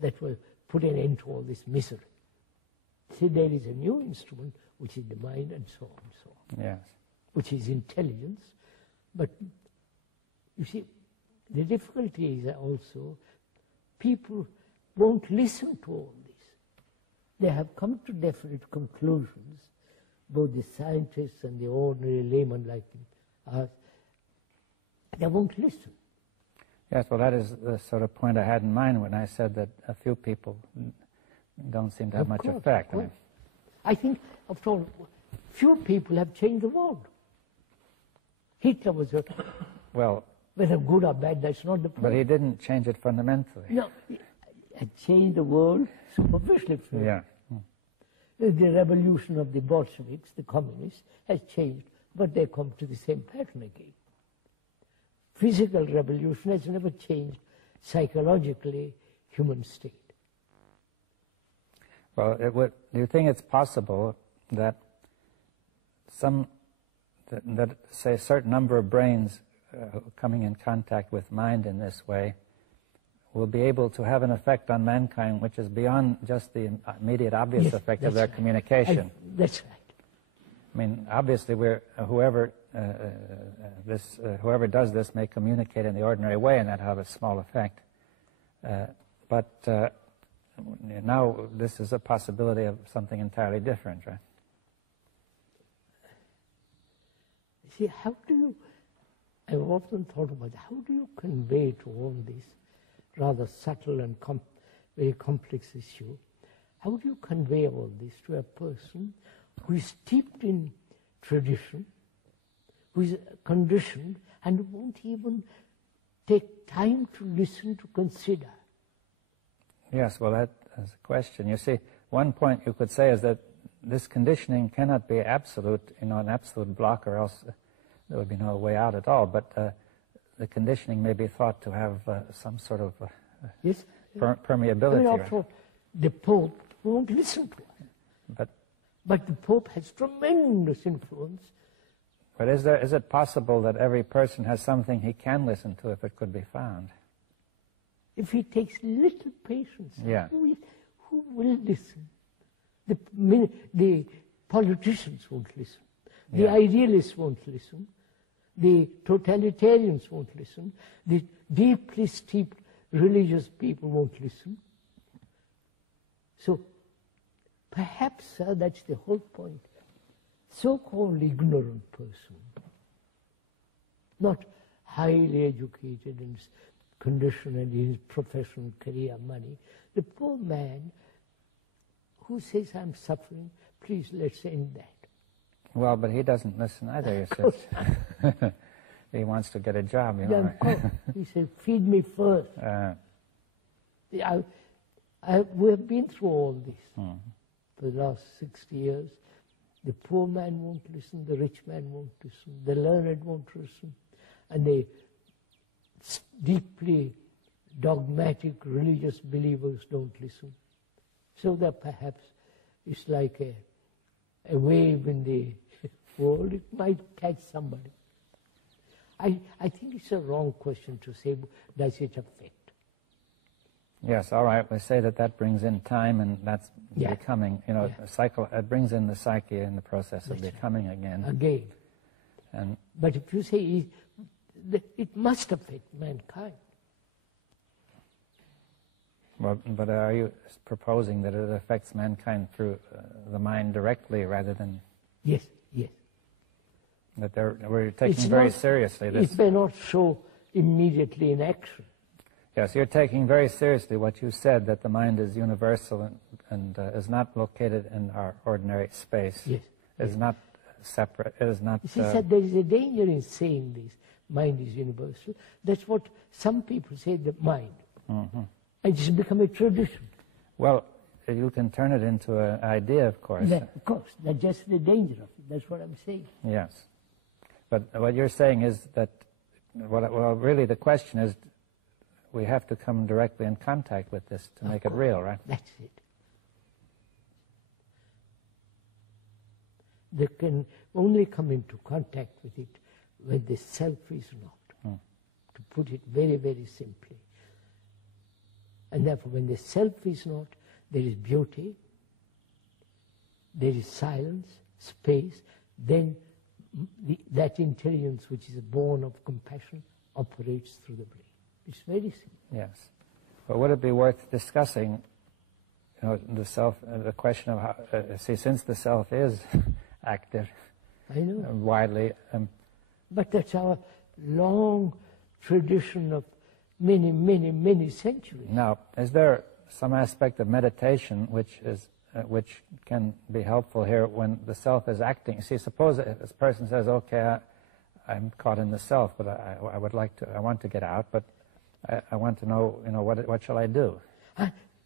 that will put an end to all this misery? See, there is a new instrument, which is the mind, and so on and so on. Yes. Which is intelligence. But, you see, the difficulty is also people won't listen to all this. They have come to definite conclusions, both the scientists and the ordinary layman like us. They won't listen. Yes, well, that is the sort of point I had in mind when I said that a few people don't seem to have much effect. I think, after all, few people have changed the world. Hitler was whether good or bad, that's not the point. But he didn't change it fundamentally. No, he changed the world superficially. Yeah. The revolution of the Bolsheviks, the communists, has changed, but they come to the same pattern again. Physical revolution has never changed psychologically human state. Well, do you think it's possible that say a certain number of brains coming in contact with mind in this way will be able to have an effect on mankind which is beyond just the immediate obvious effect of their communication? That's right. I mean, obviously, whoever does this may communicate in the ordinary way, and that have a small effect. But now this is a possibility of something entirely different, right? See, I've often thought about how do you convey to all this rather subtle and very complex issue, how do you convey all this to a person who is steeped in tradition, who is conditioned, and won't even take time to listen, to consider? Yes, well, that is a question. You see, one point you could say is that this conditioning cannot be absolute, an absolute block, or else there would be no way out at all. But the conditioning may be thought to have some sort of yes, permeability. I mean, after all, the Pope won't listen to us. But the Pope has tremendous influence. But is it possible that every person has something he can listen to if it could be found? If he takes little patience, yeah. who will listen? The politicians won't listen. The idealists won't listen. The totalitarians won't listen. The deeply steeped religious people won't listen. So perhaps, sir, that's the whole point. So-called ignorant person, not highly educated and conditioned in his professional career, money, the poor man who says, I'm suffering, please let's end that. Well, but he doesn't listen either, you said. He wants to get a job, you know. Yeah, of course. He said, feed me first. We have been through all this for the last 60 years. The poor man won't listen, the rich man won't listen, the learned won't listen, and the deeply dogmatic religious believers don't listen. So that perhaps it's like a wave in the world, it might catch somebody. I think it's a wrong question to say, does it affect? Yes, all right. We say that brings in time, and that's becoming, you know, it brings in the psyche in the process of becoming again. But if you say it must affect mankind. Well, but are you proposing that it affects mankind through the mind directly rather than... Yes, yes. That we're taking very seriously this... It may not show immediately in action. Yes, you're taking very seriously what you said, that the mind is universal and is not located in our ordinary space. Yes. Is not separate. It is not... She said there is a danger in saying this, mind is universal. That's what some people say, the mind. Mm-hmm. And it's become a tradition. Well, you can turn it into an idea, of course. Of course, that's just the danger of it. That's what I'm saying. Yes. But what you're saying is that, well, really the question is, we have to come directly in contact with this to make it real, right? That's it. They can only come into contact with it when the self is not, to put it very, very simply. And therefore, when the self is not, there is beauty, there is silence, space, then that intelligence which is born of compassion operates through the brain. It's very simple. Yes. But would it be worth discussing, you know, the self, the question of how, since the self is active, I know. Widely. But that's our long tradition of many, many, many centuries. Now, is there some aspect of meditation which can be helpful here when the self is acting? See, suppose this person says, okay, I'm caught in the self, but I would like to, I want to get out, but I want to know, you know, what shall I do?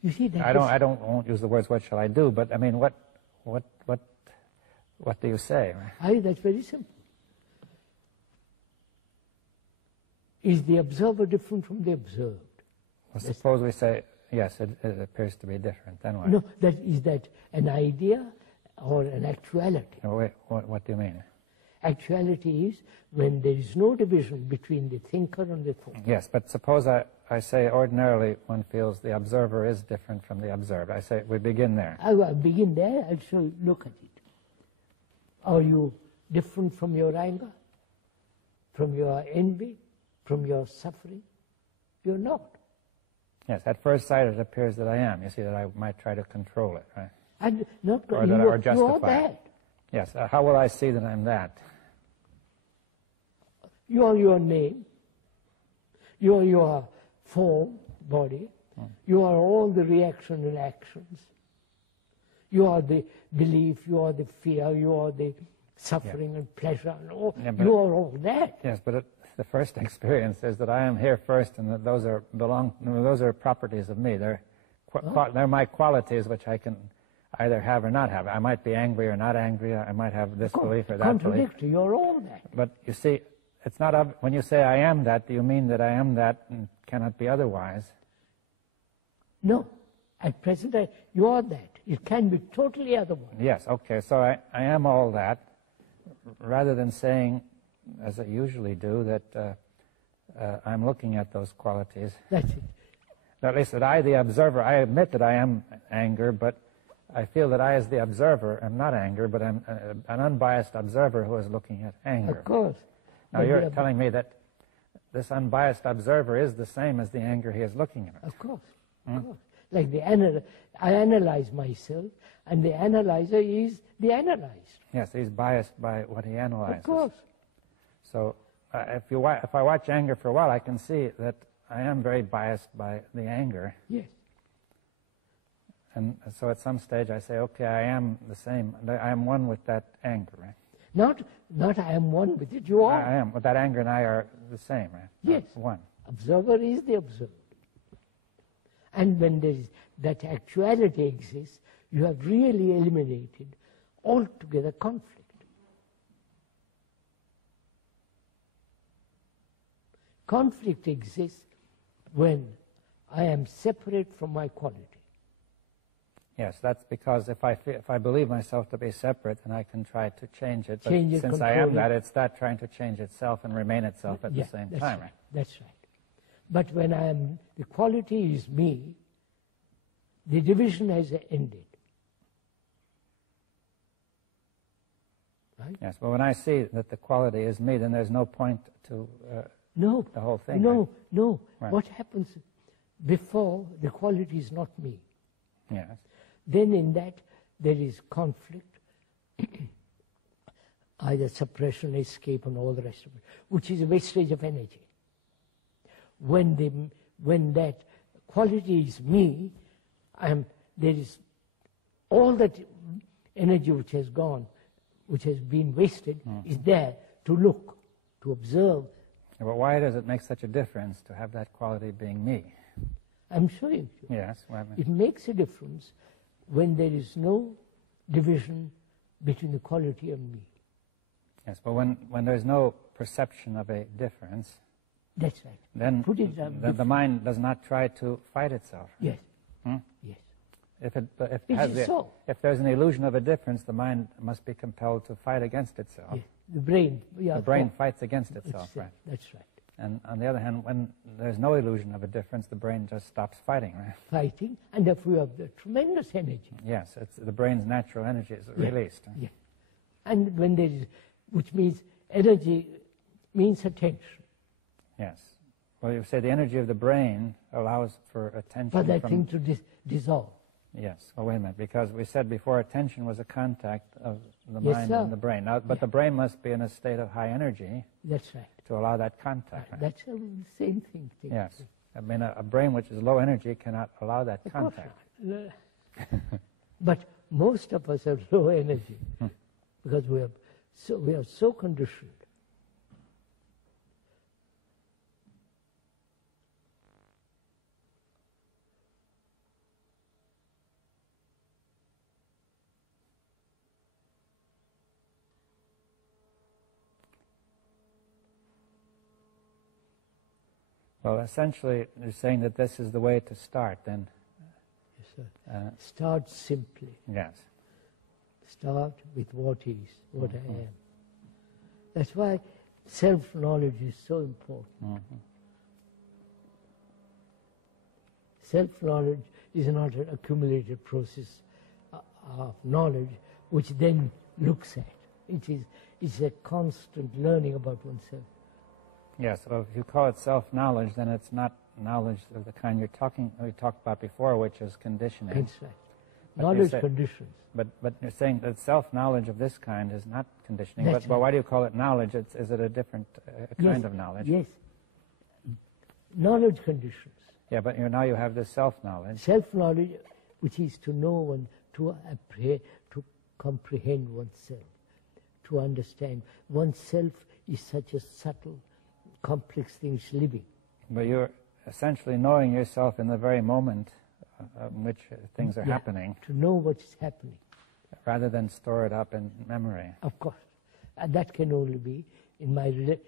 You see, that I won't use the words "what shall I do," but I mean, what do you say? That's very simple. Is the observer different from the observed? Well, suppose we say, yes, it appears to be different. Then what? No, is that an idea or an actuality? Oh, wait, what do you mean? Actuality is when there is no division between the thinker and the thought. Yes, but suppose I say ordinarily one feels the observer is different from the observed. I say we begin there. I will begin there and so look at it. Are you different from your anger, from your envy, from your suffering? You're not. Yes, at first sight it appears that I am. You see that I might try to control it, right? And not or justify you are that. It. Yes, how will I see that I'm that? You are your name. You are your form, body. You are all the reaction and actions. You are the belief, you are the fear, you are the suffering and pleasure. And all. You are all that. Yes, but the first experience is that I am here first, and that those are properties of me. They're my qualities, which I either have or not have. I might be angry or not angry. I might have this belief or that belief. Contradictory, you're all that. But you see, it's not when you say I am that, do you mean that I am that and cannot be otherwise? No. At present, you are that. It can be totally otherwise. Yes, okay. So I am all that, rather than saying, as I usually do, that I'm looking at those qualities. That's it. At least that I, the observer, I admit that I am anger, but I feel that I, as the observer, am not anger, but I'm an unbiased observer who is looking at anger. Of course. Now you're telling me that this unbiased observer is the same as the anger he is looking at. Of course. Of course. Like I analyze myself, and the analyzer is the analyzed. Yes, he's biased by what he analyzes. Of course. So if I watch anger for a while, I can see that I am very biased by the anger. Yes. And so at some stage I say, okay, I am the same. I am one with that anger, right? Not I am one with it, you are. I am, but that anger and I are the same, right? Yes. One. Observer is the observed. And when there is that actuality exists, you have really eliminated altogether conflict. Conflict exists when I am separate from my quality. Yes, that's because if I believe myself to be separate, then I can try to change it. But since I am that, it's that trying to change itself and remain itself at the same time. Right. That's right. But when the quality is me, the division has ended. Right? Yes, but when I see that the quality is me, then there's no point to the whole thing. No, right? no. Right. What happens before the quality is not me? Yes. Then in that there is conflict, either suppression, escape, and all the rest of it, which is a wastage of energy. When that quality is me, there is all that energy which has gone, which has been wasted, is there to look, to observe. Yeah, but why does it make such a difference to have that quality being me? I'm showing you. Yes. Well, it makes a difference when there is no division between the quality and me. Yes, but when there's no perception of a difference, that's right. Then the mind does not try to fight itself. Yes. Yes. If there's an illusion of a difference, the mind must be compelled to fight against itself. Yes. The brain. The brain fights against itself, right? That's right. And on the other hand, when there's no illusion of a difference, the brain just stops fighting, right? Fighting, and therefore you have the tremendous energy. Yes, the brain's natural energy is released. Yeah. And when there is, which means energy means attention. Yes. Well, you say the energy of the brain allows for attention. For that thing to dissolve. Yes. Well, wait a minute, because we said before attention was a contact of the mind and the brain. Now, but the brain must be in a state of high energy. That's right. To allow that contact. Right? That's the same thing. Yes. I mean, a brain which is low energy cannot allow that contact. But most of us are low energy because we are so conditioned. Well, essentially, you're saying that this is the way to start, then. Yes, sir. Start simply. Yes. Start with what is, what I am. That's why self-knowledge is so important. Self-knowledge is not an accumulated process of knowledge which then looks at. It's a constant learning about oneself. Yes, well, if you call it self-knowledge, then it's not knowledge of the kind we talked about before, which is conditioning. That's right. Knowledge conditions. But you're saying that self-knowledge of this kind is not conditioning. But why do you call it knowledge? Is it a different kind of knowledge? Yes. Knowledge conditions. Yeah, but now you have this self-knowledge. Self-knowledge, which is to know and to comprehend oneself, to understand. Oneself is such a subtle, complex thing, living. But you're essentially knowing yourself in the very moment in which things are happening, to know what is happening. rather than store it up in memory. Of course. And that can only be in my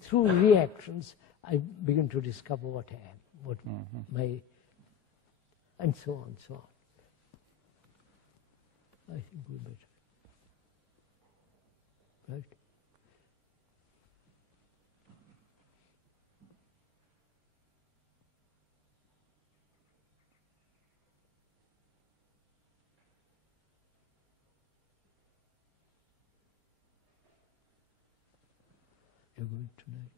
through reactions. I begin to discover what I am, what my, and so on, so on. I think we better. Right? You're going tonight.